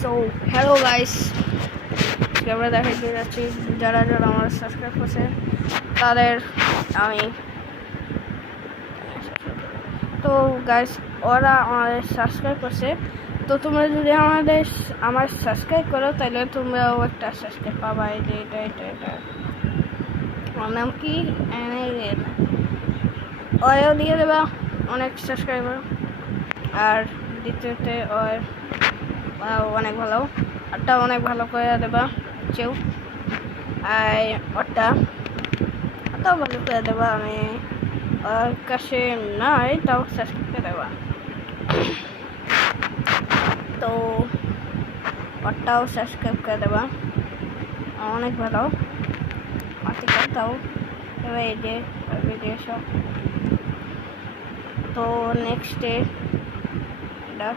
So hello guys, আমরা দেখাতে যাচ্ছি যারা যারা আমার সাবস্ক্রাইব করছে তাদের আমি তো গাইস ওরা আমাদের সাবস্ক্রাইব করছে। তো তোমরা যদি আমার সাবস্ক্রাইব করো তাহলে তোমরাও একটা সাবস্ক্রাইব পাবা। এই যে এটা আমার নাম কি ওয়ও দিয়ে দেবা অনেক সাবস্ক্রাইবার। আর দ্বিতীয়তে অনেক ভালো, আরটা অনেক ভালো করে দেবা কেউ, আর ওটাও ভালো করে দেবা। আমি ওর কাছে নাই তাও সাবস্ক্রাইব করে দেবা। তো ওটাও সাবস্ক্রাইব করে দেবা, অনেক ভালো আর্টিকেল। তাও এবার এই যে ভিডিও সব। তো নেক্সটে এটা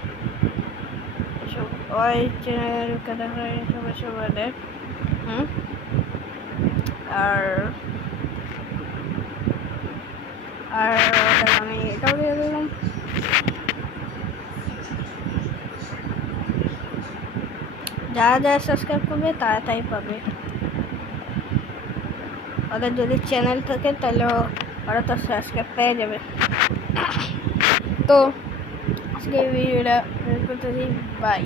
এসব ওই চ্যানেলকে দেখা এসব দেখ। আর আমি এটাও দিয়ে দিলাম। যারা যারা সাবস্ক্রাইব করবে তারা তাই পাবে। ওদের যদি চ্যানেল থাকে তাহলে ওরা তো সাবস্ক্রাইব পেয়ে যাবে। তো আজকে ভিডিওটা করতেছি, বাই।